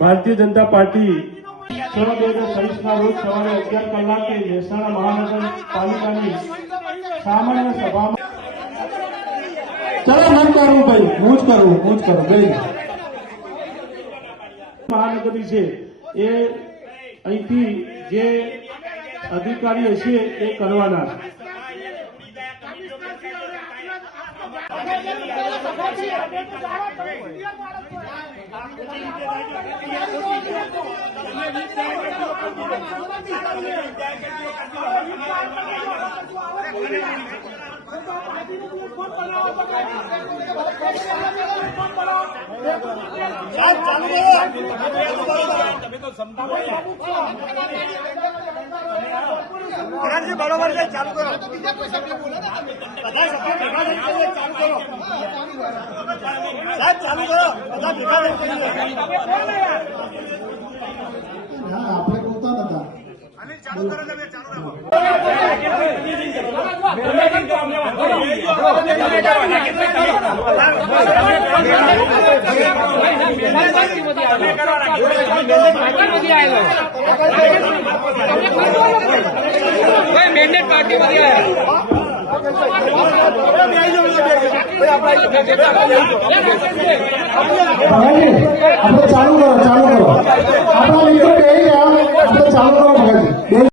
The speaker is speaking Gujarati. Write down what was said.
ભારતીય જનતા પાર્ટી 6/2023 રોજ સવારે 11 કલાકે મહેસાણા મહાનગરપાલિકાની સામાન્ય સભામાં ચલો મત કરું ભાઈ, હું જ કરું ભાઈ. મહાનગરી છે એ અહીંથી જે અધિકારી હશે એ કરવાના. बराबर है, चालू करो. બધા સભ્યો ભેગા થઈને ચાલુ કરો. સાહેબ ચાલુ કરો, બધા ભેગા થઈને આપણે પોતા નતા. અનિલ ચાલુ કરો, તમે ચાલુ રાખો. મેન્ડેટ પાર્ટી માંથી આપણે ચાલુ કરો. આપણા મિત્રો કહી રહ્યા આપણે ચાલુ કરો.